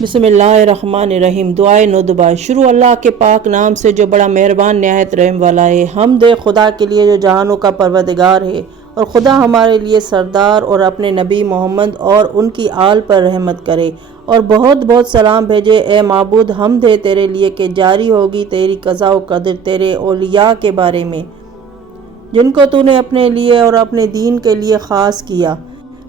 بسم اللہ الرحمن الرحیم۔ دعائے ندبہ۔ شروع اللہ کے پاک نام سے جو بڑا مہربان نہایت رحم والا ہے۔ حمد خدا کے لیے جو جہانوں کا پروردگار ہے، اور خدا ہمارے لیے سردار اور اپنے نبی محمد اور ان کی آل پر رحمت کرے اور بہت بہت سلام بھیجے۔ اے معبود، حمد ہے تیرے لیے کہ جاری ہوگی تیری قضا و قدر تیرے اولیاء کے بارے میں، جن کو تو نے اپنے لیے اور اپنے دین کے لیے خاص کیا،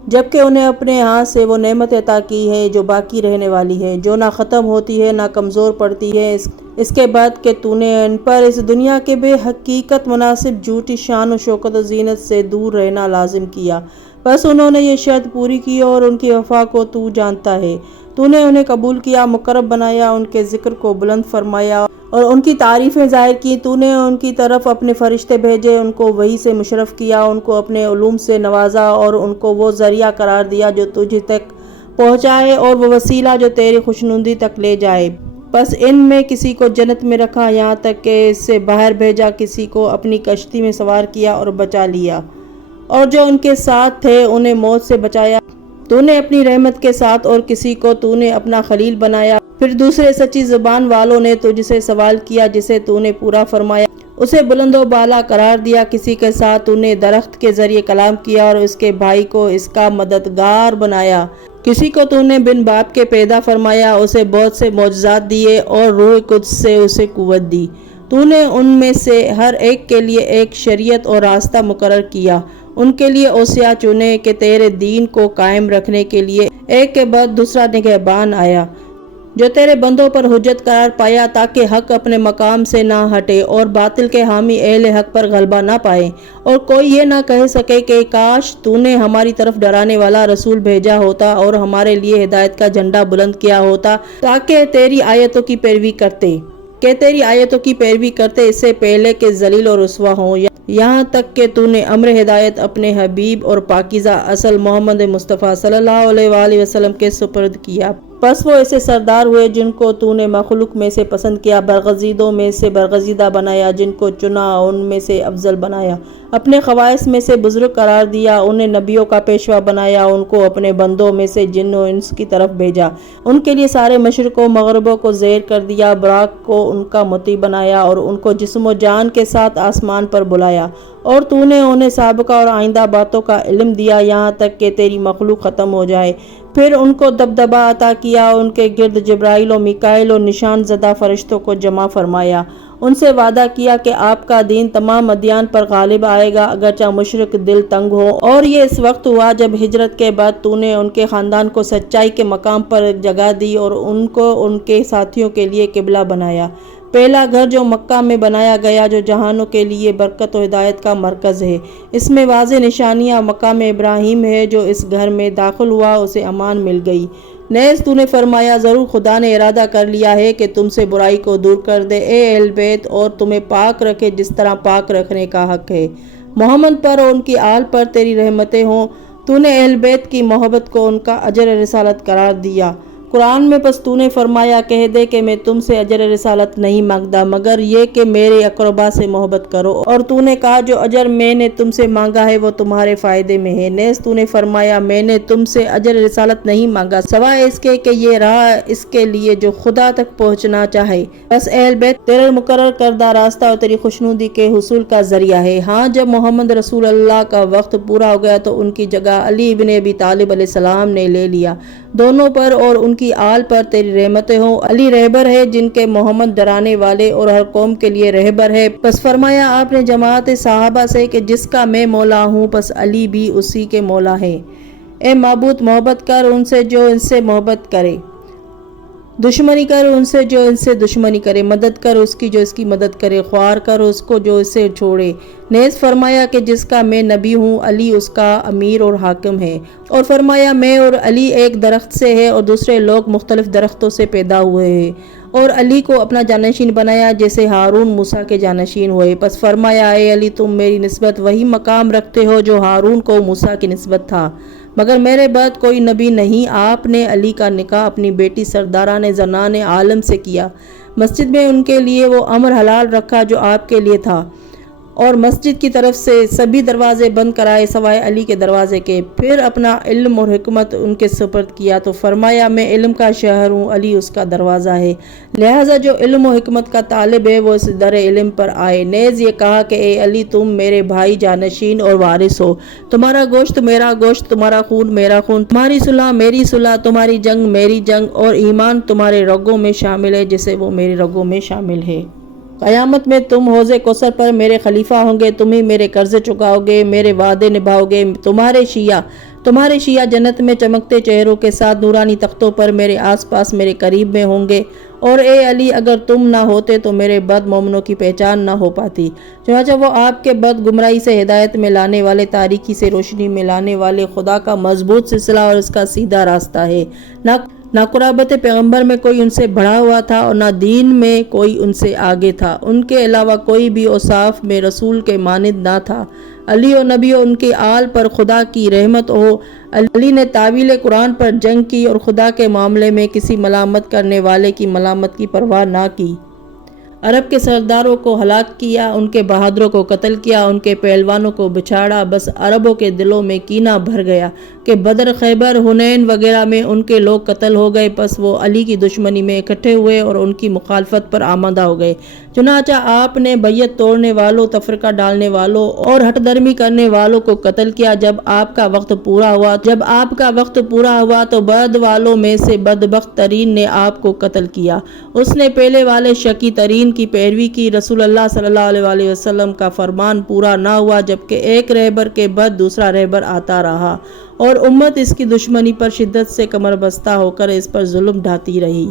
جبکہ انہیں اپنے ہاتھ سے وہ نعمت عطا کی ہے جو باقی رہنے والی ہے، جو نہ ختم ہوتی ہے نہ کمزور پڑتی ہے، اس کے بعد کہ تو نے ان پر اس دنیا کے بے حقیقت مناسب جھوٹی شان و شوکت و زینت سے دور رہنا لازم کیا۔ بس انہوں نے یہ شرط پوری کی اور ان کی وفا کو تو جانتا ہے۔ تو نے انہیں قبول کیا، مقرب بنایا، ان کے ذکر کو بلند فرمایا اور ان کی تعریفیں ظاہر کی۔ تو نے ان کی طرف اپنے فرشتے بھیجے، ان کو وحی سے مشرف کیا، ان کو اپنے علوم سے نوازا اور ان کو وہ ذریعہ قرار دیا جو تجھ تک پہنچائے اور وہ وسیلہ جو تیری خوشنودی تک لے جائے۔ بس ان میں کسی کو جنت میں رکھا، یہاں تک کہ اس سے باہر بھیجا، کسی کو اپنی کشتی میں سوار کیا اور بچا لیا، اور جو ان کے ساتھ تھے انہیں موت سے بچایا۔ تو نے اپنی رحمت کے ساتھ اور کسی کو تو نے اپنا خلیل بنایا۔ پھر دوسرے سچی زبان والوں نے تجھ سے سوال کیا، جسے تو نے پورا فرمایا، اسے بلند و بالا قرار دیا۔ کسی کے ساتھ تو نے درخت کے ذریعے کلام کیا اور اس کے بھائی کو اس کا مددگار بنایا۔ کسی کو تو نے بن باپ کے پیدا فرمایا، اسے بہت سے معجزات دیے اور روح قدس سے اسے قوت دی۔ تو نے ان میں سے ہر ایک کے لیے ایک شریعت اور راستہ مقرر کیا، ان کے لیے اوصیاء چنے کہ تیرے دین کو قائم رکھنے کے لیے ایک کے بعد دوسرا نگہبان آیا، جو تیرے بندوں پر حجت قرار پایا، تاکہ حق اپنے مقام سے نہ ہٹے اور باطل کے حامی اہل حق پر غلبہ نہ پائے، اور کوئی یہ نہ کہہ سکے کہ کاش تو نے ہماری طرف ڈرانے والا رسول بھیجا ہوتا اور ہمارے لیے ہدایت کا جھنڈا بلند کیا ہوتا، تاکہ تیری آیتوں کی پیروی کرتے اس سے پہلے کہ ذلیل اور رسوا ہوں، یہاں تک کہ تو نے امر ہدایت اپنے حبیب اور پاکیزہ اصل محمد مصطفیٰ صلی اللہ علیہ وآلہ وسلم کے سپرد کیا۔ پس وہ ایسے سردار ہوئے جن کو تو نے مخلوق میں سے پسند کیا، برگزیدوں میں سے برگزیدہ بنایا، جن کو چنا ان میں سے افضل بنایا، اپنے خواص میں سے بزرگ قرار دیا، انہیں نبیوں کا پیشوا بنایا، ان کو اپنے بندوں میں سے جن و انس کی طرف بھیجا، ان کے لیے سارے مشرق و مغربوں کو زیر کر دیا، براق کو ان کا مطیع بنایا اور ان کو جسم و جان کے ساتھ آسمان پر بلایا، اور تو نے انہیں سابقہ اور آئندہ باتوں کا علم دیا، یہاں تک کہ تیری مخلوق ختم ہو جائے۔ پھر ان کو دبدبہ عطا کیا، ان کے گرد جبرائیل و میکائیل و نشان زدہ فرشتوں کو جمع فرمایا، ان سے وعدہ کیا کہ آپ کا دین تمام ادیان پر غالب آئے گا، اگرچہ مشرک دل تنگ ہو۔ اور یہ اس وقت ہوا جب ہجرت کے بعد تو نے ان کے خاندان کو سچائی کے مقام پر جگہ دی اور ان کو ان کے ساتھیوں کے لیے قبلہ بنایا۔ پہلا گھر جو مکہ میں بنایا گیا، جو جہانوں کے لیے برکت و ہدایت کا مرکز ہے، اس میں واضح نشانیاں، مقام ابراہیم ہے، جو اس گھر میں داخل ہوا اسے امان مل گئی۔ نیز تو نے فرمایا، ضرور خدا نے ارادہ کر لیا ہے کہ تم سے برائی کو دور کر دے، اے اہل بیت، اور تمہیں پاک رکھے جس طرح پاک رکھنے کا حق ہے۔ محمد پر اور ان کی آل پر تیری رحمتیں ہوں۔ تو نے اہل بیت کی محبت کو ان کا اجر رسالت قرار دیا قرآن میں۔ پس تو نے فرمایا، کہہ دے کہ میں تم سے اجر رسالت نہیں مانگتا مگر یہ کہ میرے اقربا سے محبت کرو، اور تو نے کہا جو اجر میں نے تم سے مانگا ہے وہ تمہارے فائدے میں ہے۔ نیز تو نے فرمایا، میں نے تم سے اجر رسالت نہیں مانگا سوائے اس کے کہ یہ راہ اس کے لیے جو خدا تک پہنچنا چاہے۔ بس اہل بیت تیرا مقرر کردہ راستہ اور تیری خوشنودی کے حصول کا ذریعہ ہے۔ ہاں، جب محمد رسول اللہ کا وقت پورا ہو گیا تو ان کی جگہ علی بن ابی طالب علیہ السلام نے لے لیا۔ دونوں پر اور ان کی آل پر تیری رحمتیں ہوں۔ علی رہبر ہے جن کے محمد ڈرانے والے اور ہر قوم کے لیے رہبر ہے۔ پس فرمایا آپ نے جماعت صحابہ سے کہ جس کا میں مولا ہوں پس علی بھی اسی کے مولا ہے۔ اے معبود، محبت کر ان سے جو ان سے محبت کرے، دشمنی کر ان سے جو ان سے دشمنی کرے، مدد کر اس کی جو اس کی مدد کرے، خوار کر اس کو جو اسے چھوڑے۔ نیز فرمایا کہ جس کا میں نبی ہوں علی اس کا امیر اور حاکم ہے، اور فرمایا میں اور علی ایک درخت سے ہے اور دوسرے لوگ مختلف درختوں سے پیدا ہوئے ہیں، اور علی کو اپنا جانشین بنایا جیسے ہارون موسیٰ کے جانشین ہوئے۔ پس فرمایا، اے علی، تم میری نسبت وہی مقام رکھتے ہو جو ہارون کو موسیٰ کی نسبت تھا، مگر میرے بعد کوئی نبی نہیں۔ آپ نے علی کا نکاح اپنی بیٹی سرداران زنان عالم سے کیا، مسجد میں ان کے لیے وہ امر حلال رکھا جو آپ کے لیے تھا، اور مسجد کی طرف سے سبھی دروازے بند کرائے سوائے علی کے دروازے کے۔ پھر اپنا علم اور حکمت ان کے سپرد کیا تو فرمایا میں علم کا شہر ہوں، علی اس کا دروازہ ہے، لہٰذا جو علم و حکمت کا طالب ہے وہ اس در علم پر آئے۔ نیز یہ کہا کہ اے علی تم میرے بھائی جانشین اور وارث ہو، تمہارا گوشت میرا گوشت، تمہارا خون میرا خون، تمہاری صلح میری صلح، تمہاری جنگ میری جنگ، اور ایمان تمہارے رگوں میں شامل ہے جیسے وہ میرے رگوں میں شامل ہے۔ قیامت میں تم حوض کوثر پر میرے خلیفہ ہوں گے، تم ہی میرے قرضے چکاؤ گے، میرے وعدے نبھاؤ گے، تمہارے شیعہ جنت میں چمکتے چہروں کے ساتھ نورانی تختوں پر میرے آس پاس میرے قریب میں ہوں گے، اور اے علی اگر تم نہ ہوتے تو میرے بد مومنوں کی پہچان نہ ہو پاتی۔ چنانچہ وہ آپ کے بد گمراہی سے ہدایت میں لانے والے، تاریکی سے روشنی میں لانے والے خدا کا مضبوط سلسلہ اور اس کا سیدھا راستہ ہے۔ نہ قرابت پیغمبر میں کوئی ان سے بڑھا ہوا تھا اور نہ دین میں کوئی ان سے آگے تھا، ان کے علاوہ کوئی بھی اوصاف میں رسول کے مانند نہ تھا۔ علی و نبی و ان کے آل پر خدا کی رحمت ہو۔ علی نے تعویل قرآن پر جنگ کی اور خدا کے معاملے میں کسی ملامت کرنے والے کی ملامت کی پرواہ نہ کی۔ عرب کے سرداروں کو ہلاک کیا، ان کے بہادروں کو قتل کیا، ان کے پہلوانوں کو بچھاڑا، بس عربوں کے دلوں میں کینہ بھر گیا کہ بدر، خیبر، حنین وغیرہ میں ان کے لوگ قتل ہو گئے، بس وہ علی کی دشمنی میں اکٹھے ہوئے اور ان کی مخالفت پر آمادہ ہو گئے۔ چنانچہ آپ نے بیعت توڑنے والوں، تفرقہ ڈالنے والوں اور ہٹ درمی کرنے والوں کو قتل کیا۔ جب آپ کا وقت پورا ہوا تو بعد والوں میں سے بدبخت ترین نے آپ کو قتل کیا۔ اس نے پہلے والے شقی ترین کی پیروی کی۔ رسول اللہ صلی اللہ علیہ وسلم کا فرمان پورا نہ ہوا جبکہ ایک رہبر کے بعد دوسرا رہبر آتا رہا اور امت اس کی دشمنی پر شدت سے کمر بستہ ہو کر اس پر ظلم ڈھاتی رہی،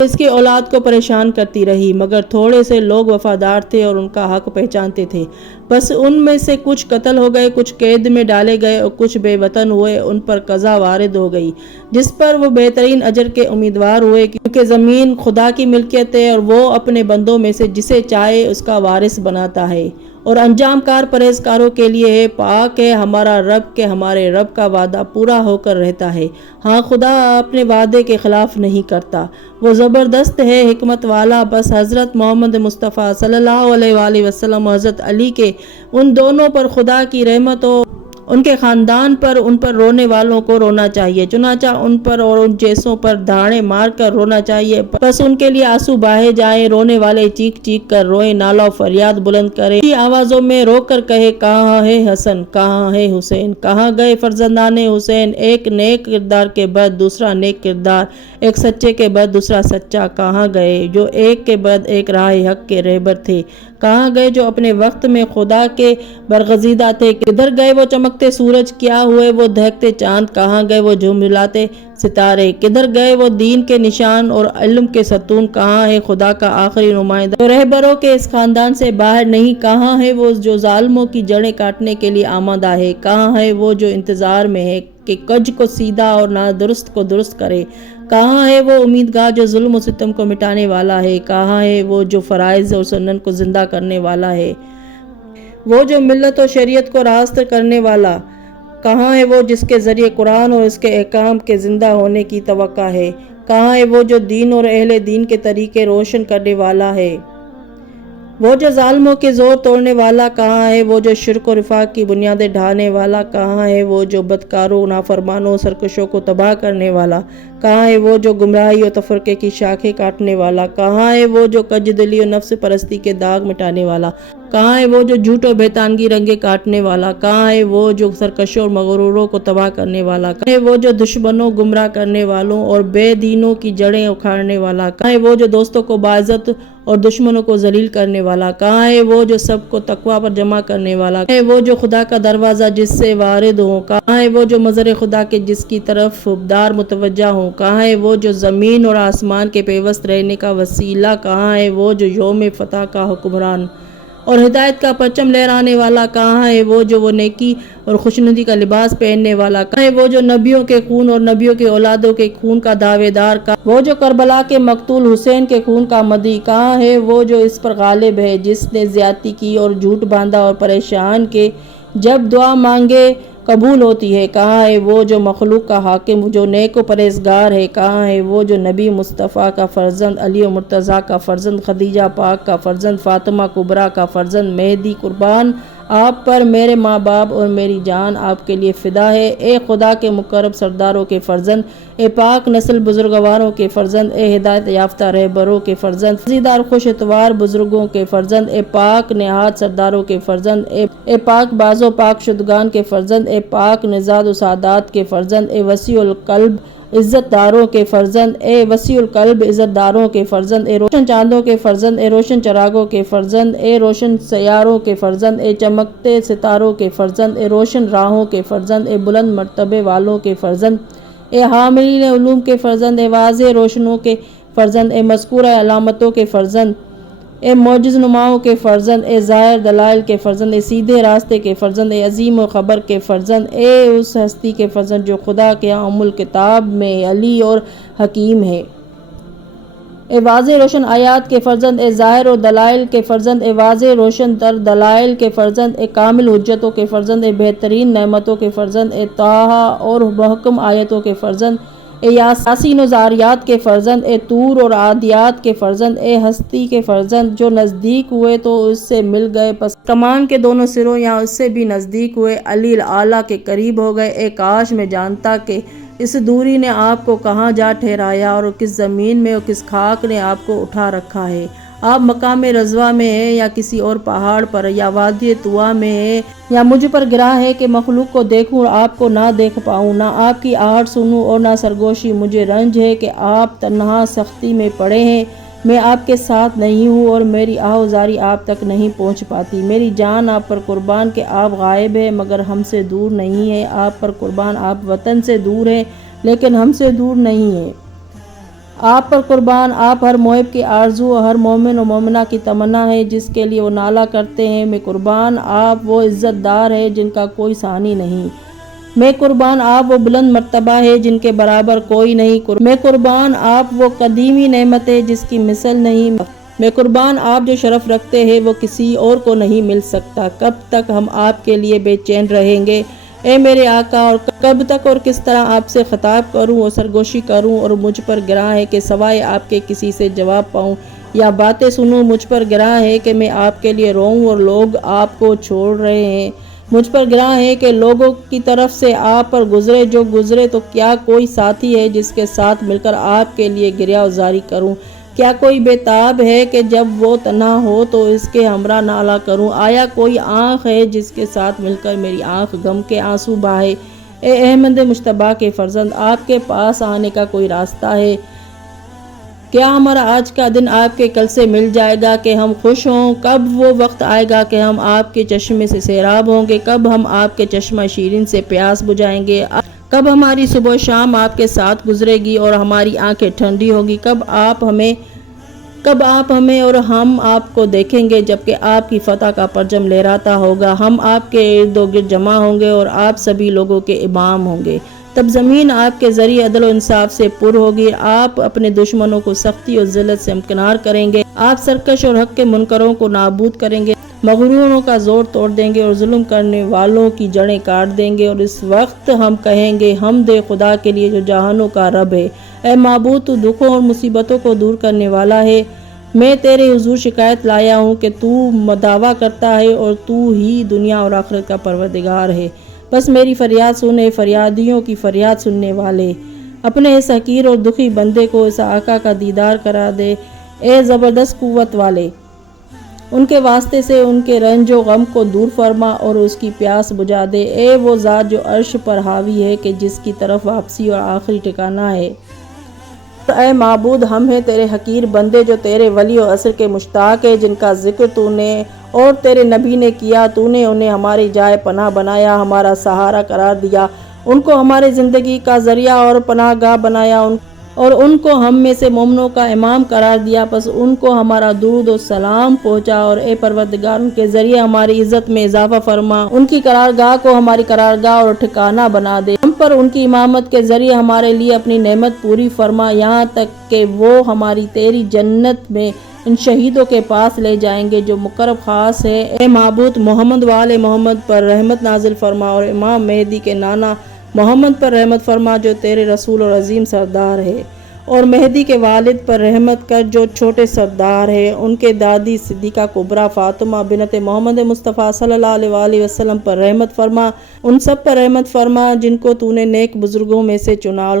اس کی اولاد کو پریشان کرتی رہی، مگر تھوڑے سے لوگ وفادار تھے اور ان کا حق پہچانتے تھے۔ بس ان میں سے کچھ قتل ہو گئے، کچھ قید میں ڈالے گئے اور کچھ بے وطن ہوئے، ان پر قضا وارد ہو گئی جس پر وہ بہترین اجر کے امیدوار ہوئے، کیونکہ زمین خدا کی ملکیت ہے اور وہ اپنے بندوں میں سے جسے چاہے اس کا وارث بناتا ہے، اور انجام کار پرہیزکاروں کے لیے ہے۔ پاک ہے ہمارا رب کہ ہمارے رب کا وعدہ پورا ہو کر رہتا ہے، ہاں خدا اپنے وعدے کے خلاف نہیں کرتا، وہ زبردست ہے، حکمت والا۔ بس حضرت محمد مصطفیٰ صلی اللہ علیہ وآلہ وسلم و حضرت علی کے ان دونوں پر خدا کی رحمت ہو، ان کے خاندان پر، ان پر رونے والوں کو رونا چاہیے، چنانچہ ان پر اور ان جیسوں پر دھاڑے مار کر رونا چاہیے، بس ان کے لیے آنسو بہائے جائیں، رونے والے چیخ چیخ کر روئیں، نالہ و فریاد بلند کریں، اسی آوازوں میں رو کر کہے کہاں ہے حسن، کہاں ہے حسین، کہاں گئے فرزندان حسین، ایک نیک کردار کے بعد دوسرا نیک کردار، ایک سچے کے بعد دوسرا سچا، کہاں گئے جو ایک کے بعد ایک راہ حق کے رہبر تھے، کہاں گئے جو اپنے وقت میں خدا کے برگزیدہ تھے، کدھر گئے وہ چمکتے سورج، کیا ہوئے وہ دہکتے چاند، کہاں گئے وہ جھلملاتے ستارے، کدھر گئے وہ دین کے نشان اور علم کے ستون، کہاں ہے خدا کا آخری نمائندہ جو رہبروں کے اس خاندان سے باہر نہیں، کہاں ہے وہ جو ظالموں کی جڑیں کاٹنے کے لیے آمادہ ہے، کہاں ہے وہ جو انتظار میں ہے کہ کج کو سیدھا اور نادرست کو درست کرے، کہاں ہے وہ امیدگار جو ظلم و ستم کو مٹانے والا ہے، کہاں ہے وہ جو فرائض اور سنن کو زندہ کرنے والا ہے، وہ جو ملت و شریعت کو راست کرنے والا، کہاں ہے وہ جس کے ذریعے قرآن اور اس کے احکام کے زندہ ہونے کی توقع ہے، کہاں ہے وہ جو دین اور اہل دین کے طریقے روشن کرنے والا ہے، وہ جو ظالموں کے زور توڑنے والا، کہاں ہے وہ جو شرک و نفاق کی بنیادیں ڈھانے والا، کہاں ہے وہ جو بدکاروں، نافرمانوں، سرکشوں کو تباہ کرنے والا، کہاں ہے وہ جو گمراہی و تفرقے کی شاخیں کاٹنے والا، کہاں ہے وہ جو کج دلی و نفس پرستی کے داغ مٹانے والا، کہاں ہے وہ جو جھوٹ و بہتانگی رنگیں کاٹنے والا، کہاں ہے وہ جو سرکشوں اور مغروروں کو تباہ کرنے والا، کہاں ہے وہ جو دشمنوں، گمراہ کرنے والوں اور بے دینوں کی جڑیں اکھاڑنے والا، کہاں ہے وہ جو دوستوں کو باعزت اور دشمنوں کو ذلیل کرنے والا، کہاں ہے وہ جو سب کو تقوی پر جمع کرنے والا، کہاں ہے وہ جو خدا کا دروازہ جس سے وارد ہوں، کہاں ہے وہ جو مظہر خدا کے جس کی طرف حبدار متوجہ ہوں، کہاں ہے وہ جو زمین اور آسمان کے پیوست رہنے کا وسیلہ، کہاں ہے وہ جو یوم فتح کا حکمران اور ہدایت کا پرچم لہرانے والا، کہاں ہے وہ نیکی اور خوشنودی کا لباس پہننے والا، کہاں ہے وہ جو نبیوں کے خون اور نبیوں کے اولادوں کے خون کا دعوے دار، وہ جو کربلا کے مقتول حسین کے خون کا مدعی، کہاں ہے وہ جو اس پر غالب ہے جس نے زیادتی کی اور جھوٹ باندھا اور پریشان کے جب دعا مانگے قبول ہوتی ہے؟ کہاں ہے وہ جو مخلوق کا حاکم، جو نیک و پرہیزگار ہے؟ کہاں ہے وہ جو نبی مصطفیٰ کا فرزند، علی و مرتضیٰ کا فرزند، خدیجہ پاک کا فرزند، فاطمہ کبریٰ کا فرزند، مہدی؟ قربان آپ پر میرے ماں باپ اور میری جان آپ کے لیے فدا ہے۔ اے خدا کے مقرب سرداروں کے فرزند، اے پاک نسل بزرگواروں کے فرزند، اے ہدایت یافتہ رہبروں کے فرزند، مزیدار خوش اتوار بزرگوں کے فرزند، اے پاک نہاد سرداروں کے فرزند، اے پاک باز و پاک شدگان کے فرزند، اے پاک نژاد و سادات کے فرزند، اے وسیع القلب عزت داروں کے فرزند، اے وسیع القلب عزت داروں کے فرزند، اے روشن چاندوں کے فرزند، اے روشن چراغوں کے فرزند، اے روشن سیاروں کے فرزند، اے چمکتے ستاروں کے فرزند، اے روشن راہوں کے فرزند، اے بلند مرتبے والوں کے فرزند، اے حاملین علوم کے فرزند، اے واضح روشنوں کے فرزند، اے مذکورہ علامتوں کے فرزند، اے معجز نماؤں کے فرزند، اے ظاہر دلائل کے فرزند، اے سیدھے راستے کے فرزند، اے عظیم و خبر کے فرزند، اے اس ہستی کے فرزند جو خدا کے ام الکتاب میں علی اور حکیم ہے، اے واضح روشن آیات کے فرزند، اے ظاہر و دلائل کے فرزند، اے واضح روشن تر دلائل کے فرزند، اے کامل حجتوں کے فرزند، اے بہترین نعمتوں کے فرزند، اے طٰہٰ اور محکم آیتوں کے فرزند، اے یاسین و زاریات کے فرزند، اے طور اور عادیات کے فرزند، اے ہستی کے فرزند جو نزدیک ہوئے تو اس سے مل گئے، پس کمان کے دونوں سروں یا اس سے بھی نزدیک ہوئے، علی الاعلیٰ کے قریب ہو گئے۔ اے کاش میں جانتا کہ اس دوری نے آپ کو کہاں جا ٹھہرایا اور کس زمین میں اور کس خاک نے آپ کو اٹھا رکھا ہے۔ آپ مقام رضوہ میں ہیں یا کسی اور پہاڑ پر، یا وادی طویٰ میں ہیں، یا مجھ پر گرا ہے کہ مخلوق کو دیکھوں اور آپ کو نہ دیکھ پاؤں، نہ آپ کی آہٹ سنوں اور نہ سرگوشی۔ مجھے رنج ہے کہ آپ تنہا سختی میں پڑے ہیں، میں آپ کے ساتھ نہیں ہوں اور میری آہوزاری آپ تک نہیں پہنچ پاتی۔ میری جان آپ پر قربان کہ آپ غائب ہیں مگر ہم سے دور نہیں ہیں، آپ پر قربان آپ وطن سے دور ہیں لیکن ہم سے دور نہیں ہیں، آپ پر قربان آپ ہر محب کی آرزو اور ہر مومن و مومنہ کی تمنا ہے جس کے لیے وہ نالہ کرتے ہیں۔ میں قربان آپ وہ عزت دار ہے جن کا کوئی ثانی نہیں، میں قربان آپ وہ بلند مرتبہ ہے جن کے برابر کوئی نہیں، میں قربان آپ وہ قدیمی نعمت ہے جس کی مثل نہیں، میں قربان آپ جو شرف رکھتے ہیں وہ کسی اور کو نہیں مل سکتا۔ کب تک ہم آپ کے لیے بے چین رہیں گے اے میرے آقا، اور کب تک اور کس طرح آپ سے خطاب کروں اور سرگوشی کروں، اور مجھ پر گراں ہے کہ سوائے آپ کے کسی سے جواب پاؤں یا باتیں سنوں، مجھ پر گراں ہے کہ میں آپ کے لیے روؤں اور لوگ آپ کو چھوڑ رہے ہیں، مجھ پر گراں ہے کہ لوگوں کی طرف سے آپ پر گزرے جو گزرے، تو کیا کوئی ساتھی ہے جس کے ساتھ مل کر آپ کے لیے گریہ وزاری کروں؟ کیا کوئی بے تاب ہے کہ جب وہ تنہا ہو تو اس کے ہمراہ نالہ کروں؟ آیا کوئی آنکھ ہے جس کے ساتھ مل کر میری آنکھ غم کے آنسو بہائے؟ اے احمد مجتبیٰ کے فرزند، آپ کے پاس آنے کا کوئی راستہ ہے کیا؟ ہمارا آج کا دن آپ کے کل سے مل جائے گا کہ ہم خوش ہوں؟ کب وہ وقت آئے گا کہ ہم آپ کے چشمے سے سیراب ہوں گے؟ کب ہم آپ کے چشمہ شیرین سے پیاس بجھائیں گے؟ کب ہماری صبح و شام آپ کے ساتھ گزرے گی اور ہماری آنکھیں ٹھنڈی ہوگی؟ کب آپ ہمیں اور ہم آپ کو دیکھیں گے جبکہ آپ کی فتح کا پرچم لہراتا ہوگا؟ ہم آپ کے ارد و گرد جمع ہوں گے اور آپ سبھی لوگوں کے امام ہوں گے۔ تب زمین آپ کے ذریعے عدل و انصاف سے پر ہوگی، آپ اپنے دشمنوں کو سختی اور ذلت سے امکنار کریں گے، آپ سرکش اور حق کے منکروں کو نابود کریں گے، مغروروں کا زور توڑ دیں گے اور ظلم کرنے والوں کی جڑیں کاٹ دیں گے، اور اس وقت ہم کہیں گے حمد خدا کے لیے جو جہانوں کا رب ہے۔ اے معبود، تو دکھوں اور مصیبتوں کو دور کرنے والا ہے، میں تیرے حضور شکایت لایا ہوں کہ تو دعویٰ کرتا ہے اور تو ہی دنیا اور آخرت کا پروردگار ہے، بس میری فریاد سن، اے فریادیوں کی فریاد سننے والے، اپنے اس حقیر اور دکھی بندے کو اس آقا کا دیدار کرا دے، اے زبردست قوت والے، ان کے واسطے سے ان کے رنج و غم کو دور فرما اور اس کی پیاس بجھا دے، اے وہ ذات جو عرش پر حاوی ہے کہ جس کی طرف واپسی اور آخری ٹھکانہ ہے۔ اے معبود، ہم ہیں تیرے حقیر بندے جو تیرے ولی و عصر کے مشتاق ہیں، جن کا ذکر تو نے اور تیرے نبی نے کیا، تو نے انہیں ہماری جائے پناہ بنایا، ہمارا سہارا قرار دیا، ان کو ہمارے زندگی کا ذریعہ اور پناہ گاہ بنایا، اور ان کو ہم میں سے مومنوں کا امام قرار دیا، پس ان کو ہمارا درود و سلام پہنچا، اور اے پروردگار ان کے ذریعے ہماری عزت میں اضافہ فرما، ان کی قرارگاہ کو ہماری قرارگاہ اور ٹھکانہ بنا دے، ہم پر ان کی امامت کے ذریعے ہمارے لیے اپنی نعمت پوری فرما، یہاں تک کہ وہ ہماری تیری جنت میں ان شہیدوں کے پاس لے جائیں گے جو مقرب خاص ہے۔ اے معبود، محمد وآل محمد پر رحمت نازل فرما اور امام مہدی کے نانا محمد پر رحمت فرما جو تیرے رسول اور عظیم سردار ہے، اور مہدی کے والد پر رحمت کر جو چھوٹے سردار ہے، ان کے دادی صدیقہ کبریٰ فاطمہ بنت محمد مصطفیٰ صلی اللہ علیہ وآلہ وسلم پر رحمت فرما، ان سب پر رحمت فرما جن کو تو نے نیک بزرگوں میں سے چنا۔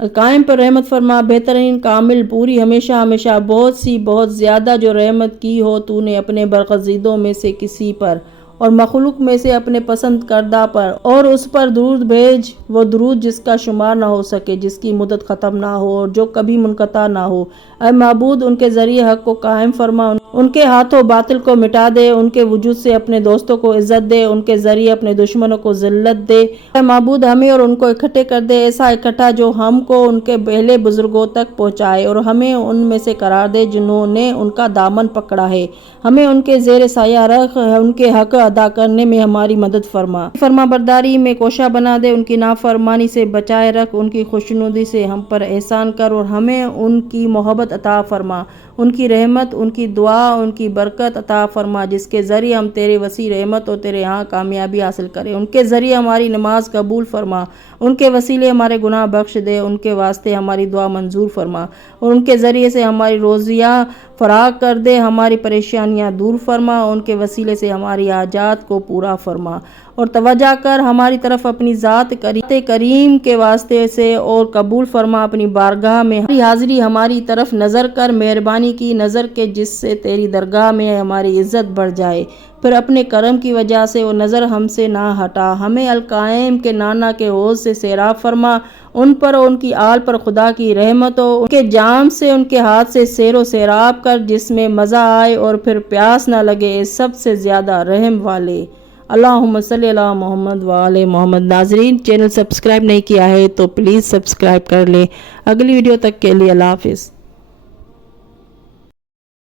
القائم پر رحمت فرما، بہترین کامل پوری ہمیشہ ہمیشہ بہت زیادہ جو رحمت کی ہو تو نے اپنے برگزیدوں میں سے کسی پر اور مخلوق میں سے اپنے پسند کردہ پر، اور اس پر درود بھیج، وہ درود جس کا شمار نہ ہو سکے، جس کی مدت ختم نہ ہو اور جو کبھی منقطع نہ ہو۔ اے معبود، ان کے ذریعے حق کو قائم فرما، ان کے ہاتھوں باطل کو مٹا دے، ان کے وجود سے اپنے دوستوں کو عزت دے، ان کے ذریعے اپنے دشمنوں کو ذلت دے۔ اے معبود، ہمیں اور ان کو اکٹھے کر دے، ایسا اکٹھا جو ہم کو ان کے پہلے بزرگوں تک پہنچائے، اور ہمیں ان میں سے قرار دے جنہوں نے ان کا دامن پکڑا ہے۔ ہمیں ان کے زیر سایہ رکھ، ان کے حق ادا کرنے میں ہماری مدد فرما، فرما برداری میں کوشاں بنا دے، ان کی نافرمانی سے بچائے رکھ، ان کی خوشنودی سے ہم پر احسان کر اور ہمیں ان کی محبت عطا فرما، ان کی رحمت، ان کی دعا، ان کی برکت عطا فرما، جس کے ذریعے ہم تیرے وسیع رحمت اور تیرے ہاں کامیابی حاصل کریں۔ ان کے ذریعے ہماری نماز قبول فرما، ان کے وسیلے ہمارے گناہ بخش دے، ان کے واسطے ہماری دعا منظور فرما، اور ان کے ذریعے سے ہماری روزیاں فراغ کر دے، ہماری پریشانیاں دور فرما، ان کے وسیلے سے ہماری حاجات کو پورا فرما، اور توجہ کر ہماری طرف اپنی ذات کریم کے واسطے سے، اور قبول فرما اپنی بارگاہ میں ہماری حاضری، ہماری طرف نظر کر، مہربانی کی نظر کے جس سے تیری درگاہ میں ہماری عزت بڑھ جائے، پھر اپنے کرم کی وجہ سے وہ نظر ہم سے نہ ہٹا، ہمیں القائم کے نانا کے حوض سے سیراب فرما، ان پر اور ان کی آل پر خدا کی رحمت ہو، ان کے جام سے، ان کے ہاتھ سے سیر و سیراب کر جس میں مزہ آئے اور پھر پیاس نہ لگے، سب سے زیادہ رحم والے۔ اللہم صلی علی محمد وآل محمد۔ ناظرین، چینل سبسکرائب نہیں کیا ہے تو پلیز سبسکرائب کر لیں۔ اگلی ویڈیو تک کے لیے اللہ حافظ۔